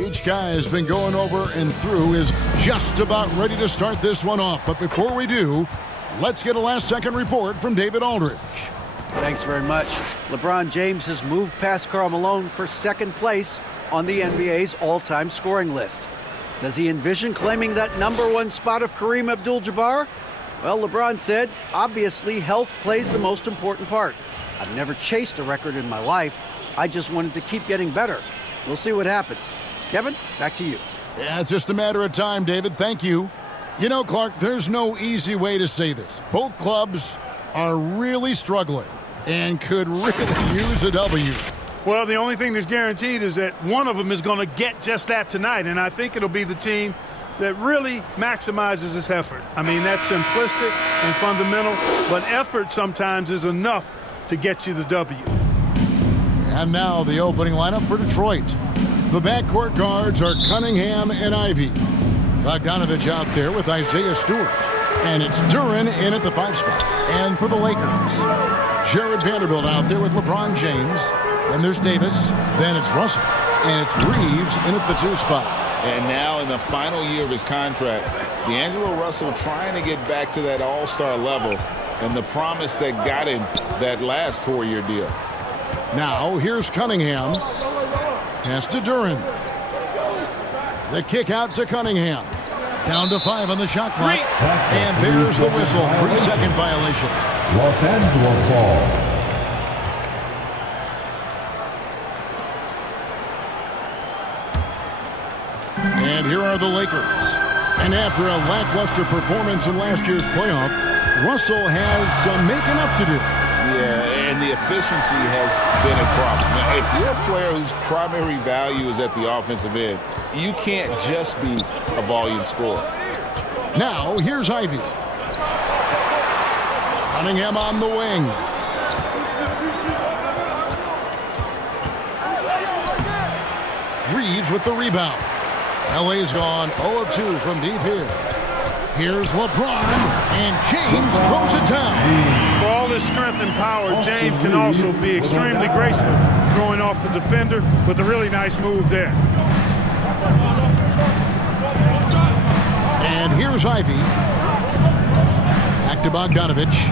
Each guy has been going over and through, is just about ready to start this one off. But before we do, let's get a last-second report from David Aldridge. Thanks very much. LeBron James has moved past Karl Malone for second place on the NBA's all-time scoring list. Does he envision claiming that #1 spot of Kareem Abdul-Jabbar? Well, LeBron said, obviously, health plays the most important part. I've never chased a record in my life. I just wanted to keep getting better. We'll see what happens. Kevin, back to you. Yeah, it's just a matter of time, David. Thank you. You know, Clark, there's no easy way to say this. Both clubs are really struggling and could really use a W. Well, the only thing that's guaranteed is that one of them is going to get just that tonight, and I think it'll be the team that really maximizes its effort. I mean, that's simplistic and fundamental, but effort sometimes is enough to get you the W. And now the opening lineup for Detroit. The backcourt guards are Cunningham and Ivy. Bogdanovich out there with Isaiah Stewart. And it's Duren in at the 5 spot. And for the Lakers, Jared Vanderbilt out there with LeBron James. Then there's Davis. Then it's Russell. And it's Reeves in at the 2 spot. And now in the final year of his contract, D'Angelo Russell trying to get back to that all-star level and the promise that got him that last 4-year deal. Now here's Cunningham. Pass to Duren. The kick out to Cunningham. Down to 5 on the shot clock. And there's the whistle. 3-second violation. Los Angeles ball. And here are the Lakers. And after a lackluster performance in last year's playoff, Russell has some making up to do. Yeah, and the efficiency has been a problem. Now, if you're a player whose primary value is at the offensive end, you can't just be a volume scorer. Now, here's Ivy. Cunningham on the wing. Reeves with the rebound. LA's gone 0 of 2 from deep here. Here's LeBron, and James throws it down. For all his strength and power, James can also be extremely graceful, throwing off the defender with a really nice move there. And here's Ivy. Back to Bogdanovich.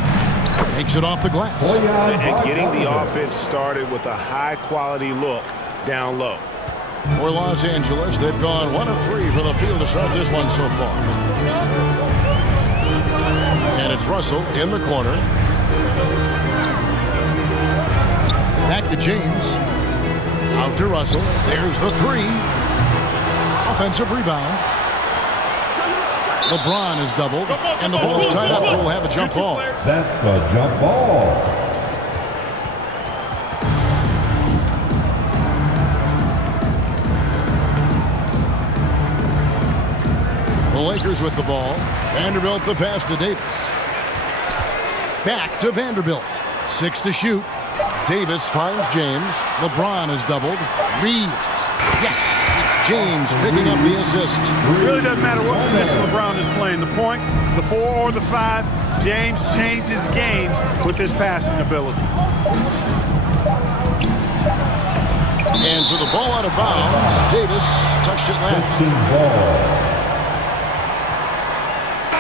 Makes it off the glass. And getting the offense started with a high-quality look down low. For Los Angeles, they've gone 1 of 3 from the field to start this one so far. And it's Russell in the corner. Back to James. Out to Russell. There's the 3. Offensive rebound. LeBron is doubled, and the ball's tied up, so we'll have a jump ball. That's a jump ball. The Lakers with the ball. Vanderbilt the pass to Davis. Back to Vanderbilt. 6 to shoot. Davis finds James. LeBron is doubled. Reeves. Yes, it's James picking up the assist. It really doesn't matter what position LeBron is playing. The point, the 4 or the 5, James changes games with his passing ability. And so the ball out of bounds. Davis touched it last. Ball.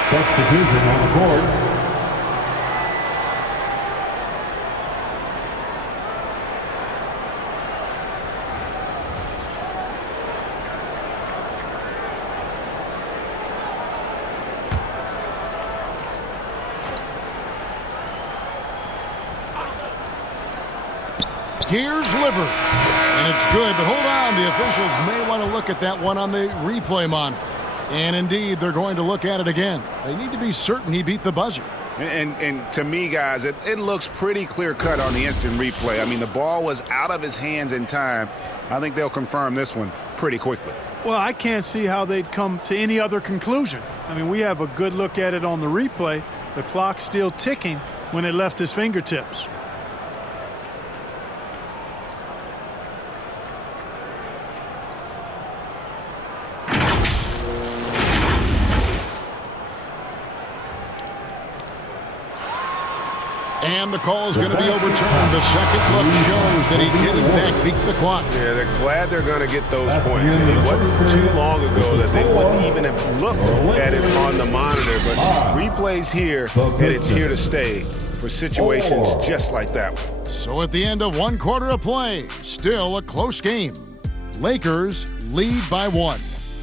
Substitution on the court. Here's Liver. And it's good, but hold on. The officials may want to look at that one on the replay monitor. And indeed, they're going to look at it again. They need to be certain he beat the buzzer. And to me, guys, it looks pretty clear-cut on the instant replay. I mean, the ball was out of his hands in time. I think they'll confirm this one pretty quickly. Well, I can't see how they'd come to any other conclusion. I mean, we have a good look at it on the replay. The clock's still ticking when it left his fingertips. And the call is going to be overturned. The second look shows that he did, in fact, beat the clock. Yeah, they're glad they're going to get those points. And it wasn't too long ago that they wouldn't even have looked at it on the monitor. But replays here, and it's here to stay for situations just like that one. So at the end of one quarter of play, still a close game. Lakers lead by 1.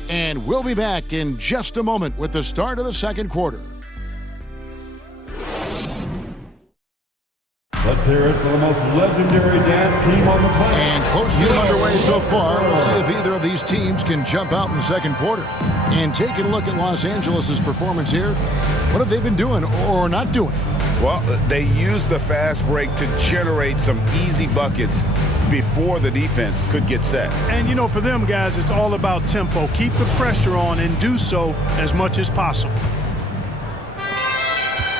And we'll be back in just a moment with the start of the second quarter. Let's hear it for the most legendary dance team on the planet. And close game underway so far. We'll see if either of these teams can jump out in the second quarter. And taking a look at Los Angeles' performance here, what have they been doing or not doing? Well, they used the fast break to generate some easy buckets before the defense could get set. And, you know, for them guys, it's all about tempo. Keep the pressure on and do so as much as possible.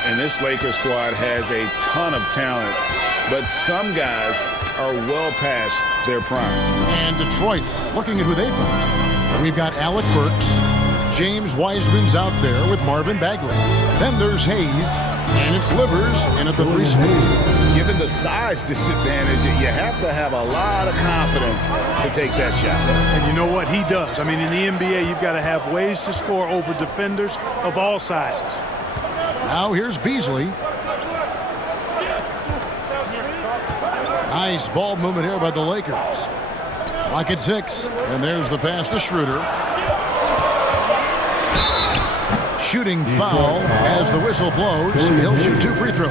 And this Lakers squad has a ton of talent, but some guys are well past their prime. And Detroit, looking at who they've got. We've got Alec Burks. James Wiseman's out there with Marvin Bagley. Then there's Hayes, and it's Livers in at the 3 spot. Given the size disadvantage, you have to have a lot of confidence to take that shot. And you know what? He does. I mean, in the NBA, you've got to have ways to score over defenders of all sizes. Now here's Beasley. Nice ball movement here by the Lakers. Clock at 6. And there's the pass to Schroeder. Shooting foul as the whistle blows. He'll shoot 2 free throws.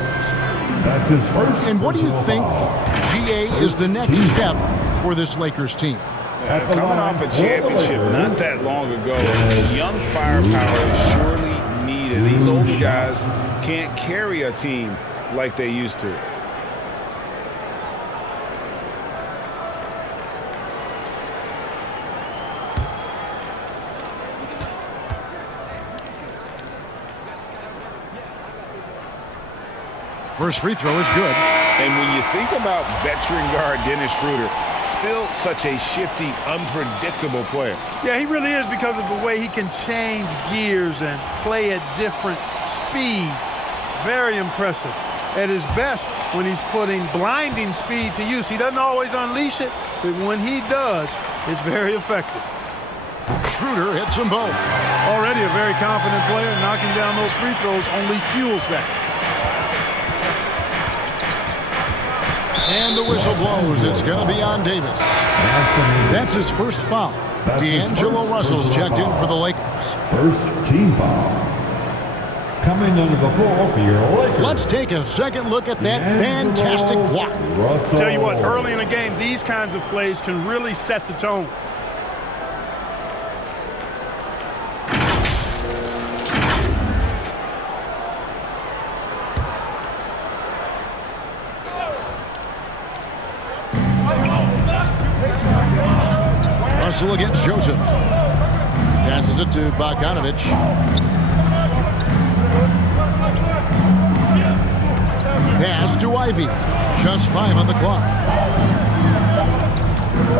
That's his first. And what do you think, GA, is the next step for this Lakers team? Coming off a championship not that long ago, young firepower is surely needed. These older guys can't carry a team like they used to. First free throw is good. And when you think about veteran guard Dennis Schroeder, still such a shifty, unpredictable player. Yeah, he really is because of the way he can change gears and play at different speeds. Very impressive. At his best when he's putting blinding speed to use. He doesn't always unleash it, but when he does, it's very effective. Schroeder hits them both. Already a very confident player. Knocking down those free throws only fuels that. And the whistle blows. It's going to be on Davis. That's his first foul. D'Angelo Russell's checked in for the Lakers. First team foul. Coming under the floor for your Lakers. Let's take a second look at that fantastic block. Russell. Tell you what, early in a game, these kinds of plays can really set the tone. Russell against Joseph. Passes it to Bogdanovich. Pass to Ivy. Just 5 on the clock.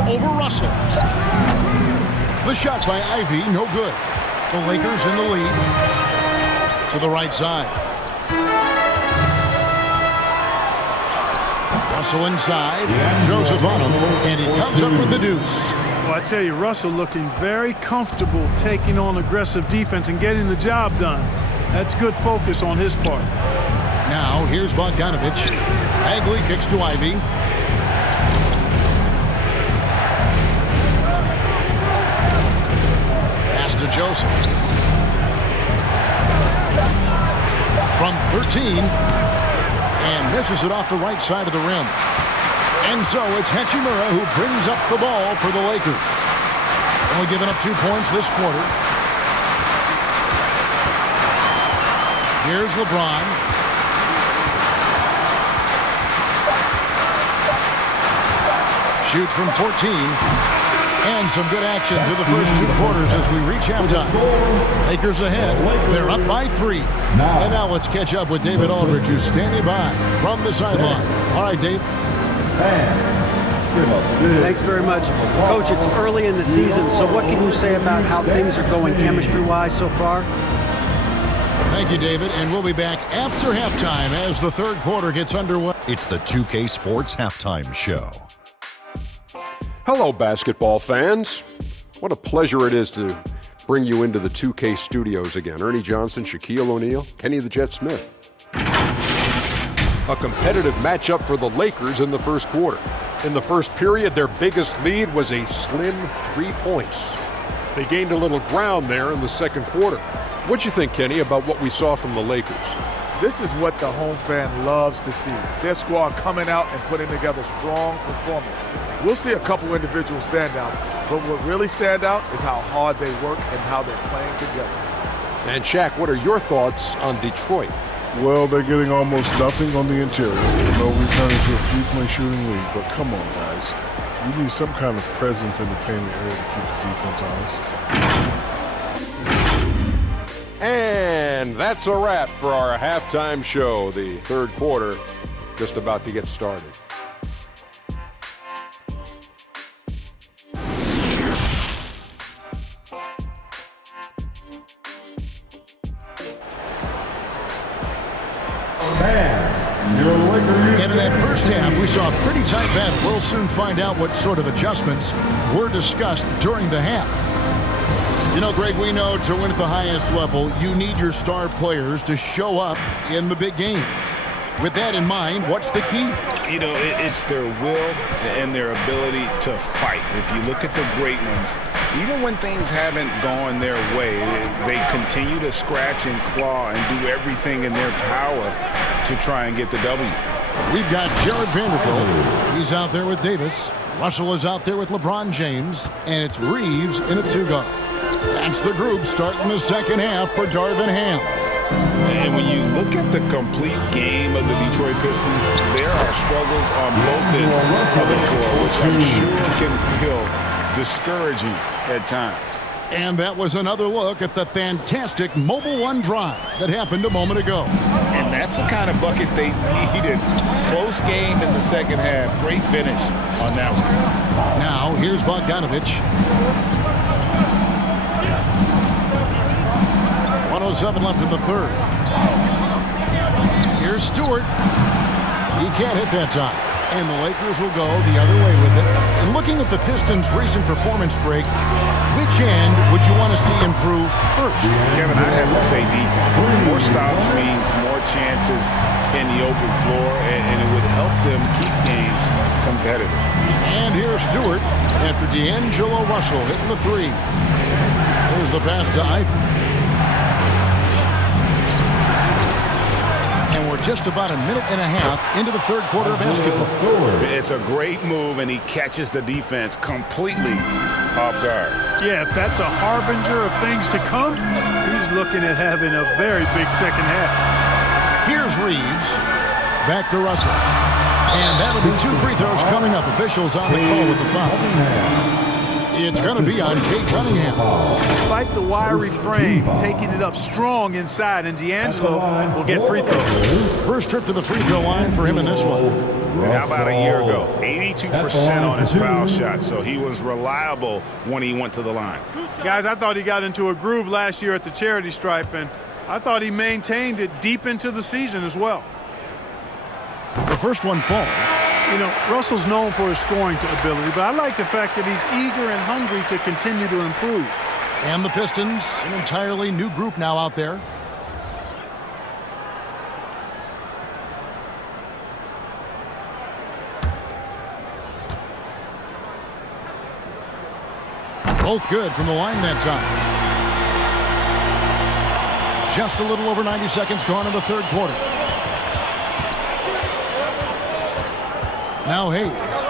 Over Russell. The shot by Ivy, no good. The Lakers in the lead. To the right side. Russell inside. Joseph on him. And he comes up with the deuce. Well, I tell you, Russell looking very comfortable taking on aggressive defense and getting the job done. That's good focus on his part. Now, here's Bogdanovich. Bagley kicks to Ivy. Pass to Joseph. From 13. And misses it off the right side of the rim. And so it's Hachimura who brings up the ball for the Lakers. Only giving up 2 points this quarter. Here's LeBron. Shoots from 14. And some good action through the first 2 quarters as we reach halftime. Lakers ahead. They're up by 3. And now let's catch up with David Aldridge, who's standing by from the sideline. All right, Dave. Thanks very much. Coach, it's early in the season, so what can you say about how things are going chemistry-wise so far? Thank you, David, and we'll be back after halftime as the third quarter gets underway. It's the 2K Sports Halftime Show. Hello, basketball fans. What a pleasure it is to bring you into the 2K studios again. Ernie Johnson, Shaquille O'Neal, Kenny the Jet Smith. A competitive matchup for the Lakers in the first quarter. In the first period, their biggest lead was a slim 3 points. They gained a little ground there in the second quarter. What'd you think, Kenny, about what we saw from the Lakers? This is what the home fan loves to see. Their squad coming out and putting together strong performance. We'll see a couple individual standouts, but what really stand out is how hard they work and how they're playing together. And Shaq, what are your thoughts on Detroit? Well, they're getting almost nothing on the interior. No return to a three-point shooting lead, but come on, guys. You need some kind of presence in the painted area to keep the defense honest. And that's a wrap for our halftime show. The third quarter just about to get started. And in that first half, we saw a pretty tight battle. We'll soon find out what sort of adjustments were discussed during the half. You know, Greg, we know to win at the highest level, you need your star players to show up in the big games. With that in mind, what's the key? You know, it's their will and their ability to fight. If you look at the great ones, even when things haven't gone their way, they continue to scratch and claw and do everything in their power to try and get the W. We've got Jared Vanderbilt. He's out there with Davis. Russell is out there with LeBron James. And it's Reeves in a two-guard. That's the group starting the second half for Darvin Ham. And when you look at the complete game of the Detroit Pistons, there are struggles on both ends of the floor, which I'm sure can feel discouraging at times. And that was another look at the fantastic Mobile One drive that happened a moment ago. And that's the kind of bucket they needed. Close game in the second half. Great finish on that one. Now, here's Bogdanovich. 1:07 left in the third. Here's Stewart. He can't hit that time. And the Lakers will go the other way with it. And looking at the Pistons' recent performance break, which end would you want to see improve first? Kevin, I'd have to say defense. More stops means more chances in the open floor, and it would help them keep games competitive. And here's Stewart after D'Angelo Russell hitting the three. There's the pass to Ivy. And we're just about a minute and a half into the third quarter of basketball. It's a great move, and he catches the defense completely off guard. Yeah, if that's a harbinger of things to come, he's looking at having a very big second half. Here's Reeves. Back to Russell. And that'll be 2 free throws coming up. Officials on the call with the foul. It's going to be on Kate Cunningham. Despite the wiry frame, taking it up strong inside, and D'Angelo will get free throws. First trip to the free throw line for him in this one. And how about a year ago? 82% on his foul shot, so he was reliable when he went to the line. Guys, I thought he got into a groove last year at the charity stripe, and I thought he maintained it deep into the season as well. The first one falls. You know, Russell's known for his scoring ability, but I like the fact that he's eager and hungry to continue to improve. And the Pistons, an entirely new group now out there. Both good from the line that time. Just a little over 90 seconds gone in the third quarter. Now Hayes.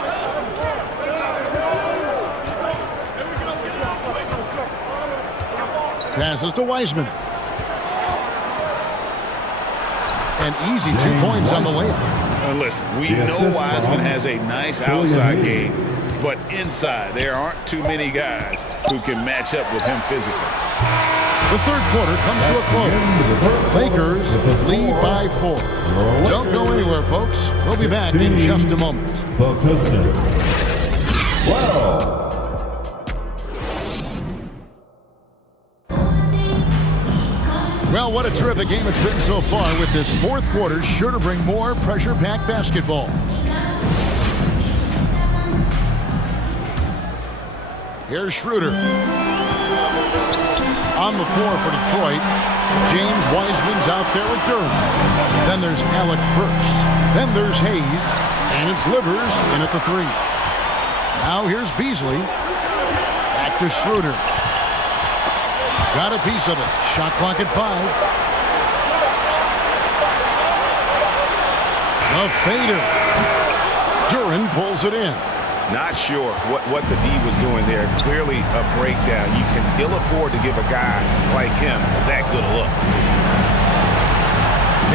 Passes to Wiseman. An easy 2 points on the layup. Listen, we know Wiseman has a nice outside game, but inside there aren't too many guys who can match up with him physically. The third quarter comes to a close. Lakers lead by 4. Don't go anywhere, folks. We'll be back in just a moment. The Pistons. Wow. Well, what a terrific game it's been so far, with this fourth quarter sure to bring more pressure-packed basketball. Here's Schroeder. On the floor for Detroit, James Wiseman's out there with Durham. Then there's Alec Burks. Then there's Hayes. And it's Livers in at the 3. Now here's Beasley. Back to Schroeder. Got a piece of it. Shot clock at 5. The fader. Duran pulls it in. Not sure what the D was doing there. Clearly a breakdown. You can ill afford to give a guy like him that good a look.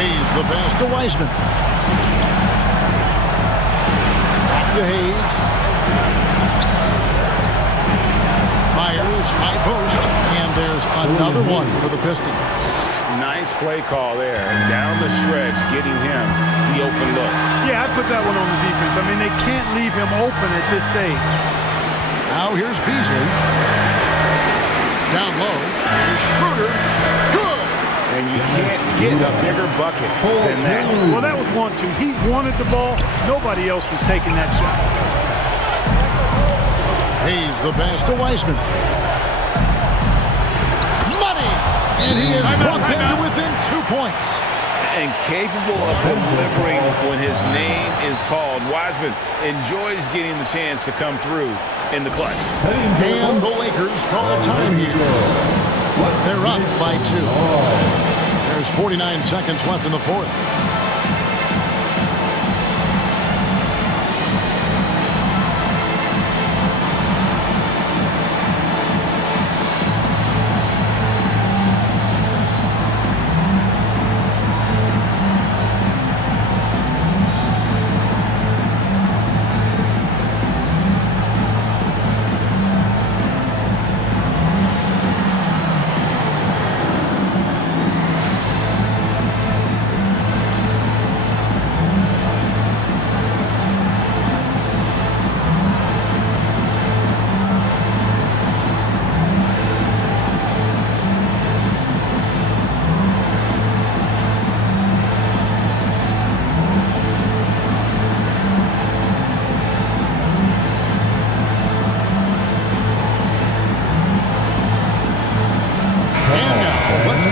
Hayes the pass to Wiseman. Back to Hayes. Fires, high post, and there's another one for the Pistons. Nice play call there. Down the stretch, getting him the open look. Yeah, I put that one on the defense. I mean, they can't leave him open at this stage. Now here's Beasley. Down low. Here's Schroeder. Good! And you can't get a bigger bucket than that. Well, that was 1-2. He wanted the ball. Nobody else was taking that shot. Hayes the pass to Wiseman. Money! And he has brought them to within 2 points. And capable of delivering when his name is called. Wiseman enjoys getting the chance to come through in the clutch. And the Lakers call time here. They're up by 2. There's 49 seconds left in the fourth.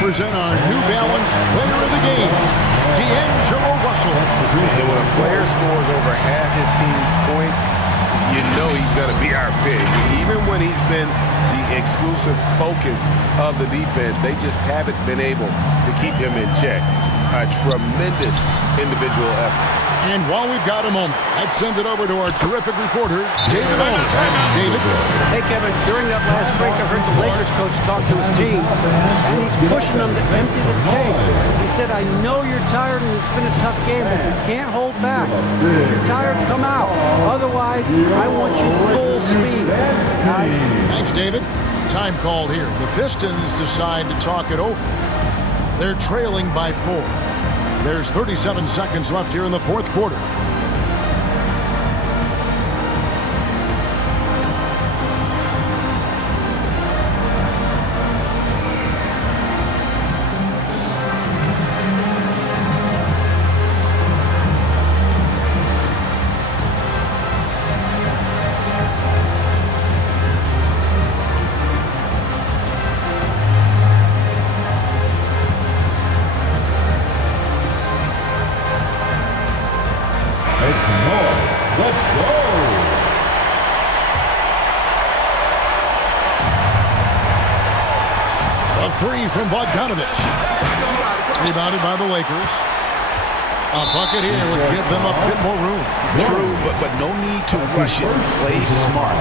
Present our New Balance player of the game, D'Angelo Russell. And when a player scores over half his team's points, you know he's going to be our pick. Even when he's been the exclusive focus of the defense, they just haven't been able to keep him in check. A tremendous individual effort. And while we've got a moment, let's send it over to our terrific reporter, David Owen. David. Hey, Kevin, during that last break, I heard the Lakers coach talk to his team, and he's pushing them to empty the tank. He said, I know you're tired and it's been a tough game, but you can't hold back. If you're tired, come out. Otherwise, I want you full speed. Guys. Thanks, David. Time called here. The Pistons decide to talk it over. They're trailing by 4. There's 37 seconds left here in the fourth quarter. Three from Bogdanovich. Rebounded by the Lakers. A bucket here would give them a bit more room. True, but no need to rush it. Play smart.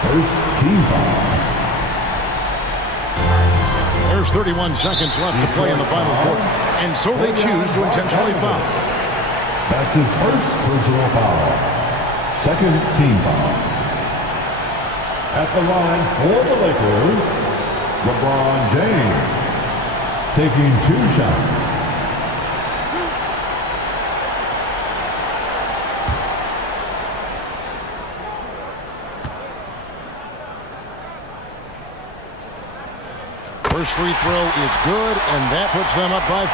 First team foul. There's 31 seconds left to play in the final quarter. And so they choose to intentionally foul. That's his first personal foul. Second team foul. At the line for the Lakers, LeBron James taking 2 shots. First free throw is good, and that puts them up by 5.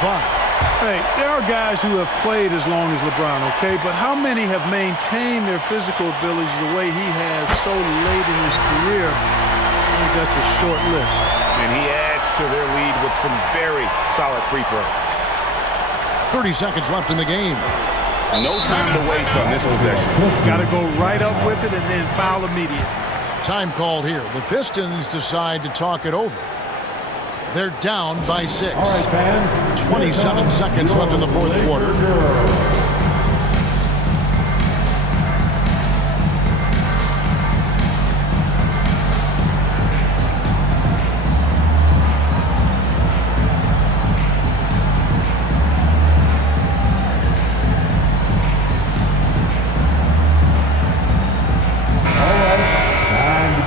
Hey, there are guys who have played as long as LeBron, okay? But how many have maintained their physical abilities the way he has so late in his career? I think that's a short list. And he adds to their lead with some very solid free throws. 30 seconds left in the game. No time to waste on this possession. Got to go right up with it and then foul immediately. Time called here. The Pistons decide to talk it over. They're down by 6. All right, fans. 27 seconds left in the fourth quarter.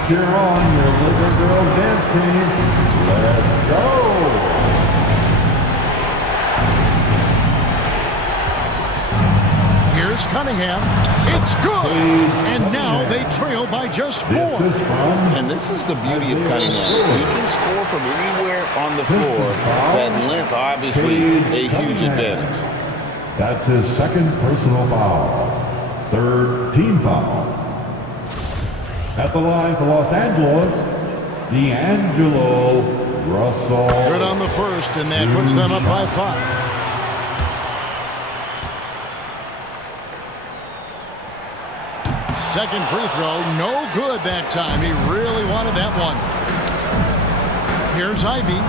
Cheer on your little girl dance team. Let's go. Here's Cunningham. It's good. And now they trail by just 4. And this is the beauty of Cunningham. He can score from anywhere on the floor. That length, obviously, a huge advantage. That's his second personal foul. Third team foul. At the line for Los Angeles, D'Angelo Russell. Good on the first, and that puts them up by 5. Second free throw, no good that time. He really wanted that one. Here's Ivy.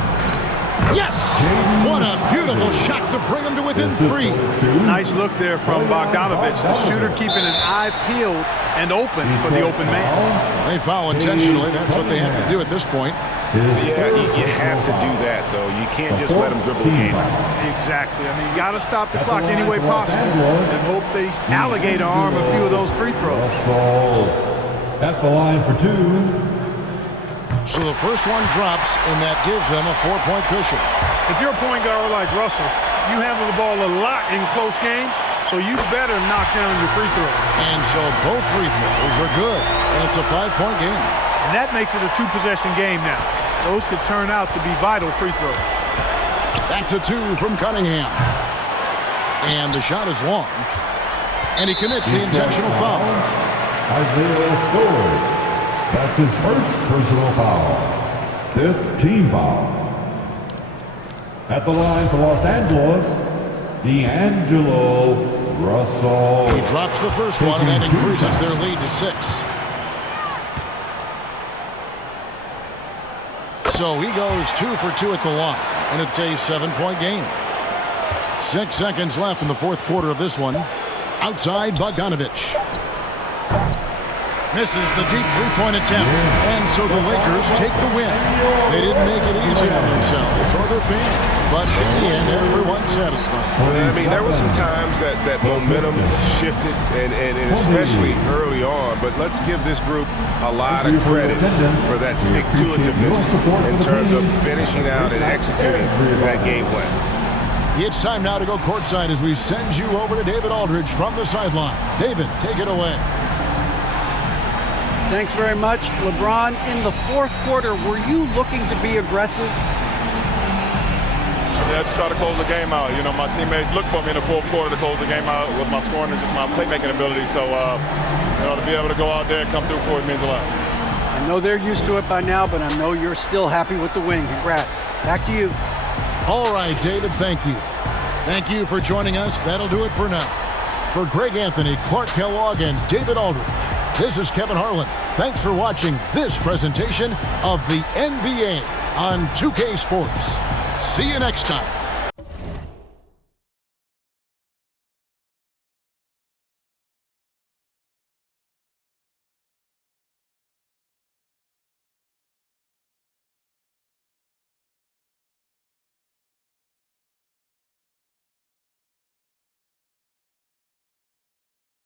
Yes! What a beautiful shot to bring him to within 3. Nice look there from Bogdanovich. The shooter keeping an eye peeled and open for the open man. They foul intentionally. That's what they have to do at this point. Yeah, you have to do that, though. You can't just let them dribble the game out. Exactly. I mean, you got to stop the clock any way possible and hope they alligator arm a few of those free throws. Russell at the line for 2. So the first one drops, and that gives them a 4-point cushion. If you're a point guard like Russell, you handle the ball a lot in close games, so you better knock down your free throw. And so both free throws are good, and it's a 5-point game. And that makes it a 2-possession game now. Those could turn out to be vital free throws. That's a 2 from Cunningham. And the shot is long. And he commits the intentional foul. Isaiah Stewart. That's his first personal foul. 5th team foul. At the line for Los Angeles, D'Angelo Russell. He drops the first one, and that increases their lead to 6. So he goes 2 for 2 at the line, and it's a 7-point game. 6 seconds left in the fourth quarter of this one. Outside, Bogdanovich. Misses the deep three-point attempt, and so the Lakers take the win. They didn't make it easy on themselves or their fans, but in the end, everyone's satisfied. I mean, there were some times that momentum shifted, and especially early on, but let's give this group a lot of credit for that stick-to-itiveness in terms of finishing out and executing that game plan. It's time now to go courtside as we send you over to David Aldridge from the sideline. David, take it away. Thanks very much. LeBron, in the fourth quarter, were you looking to be aggressive? Yeah, just try to close the game out. You know, my teammates looked for me in the fourth quarter to close the game out with my scoring and just my playmaking ability. So, you know, to be able to go out there and come through for it means a lot. I know they're used to it by now, but I know you're still happy with the win. Congrats. Back to you. All right, David, thank you. Thank you for joining us. That'll do it for now. For Greg Anthony, Clark Kellogg, and David Aldridge, this is Kevin Harlan. Thanks for watching this presentation of the NBA on 2K Sports. See you next time.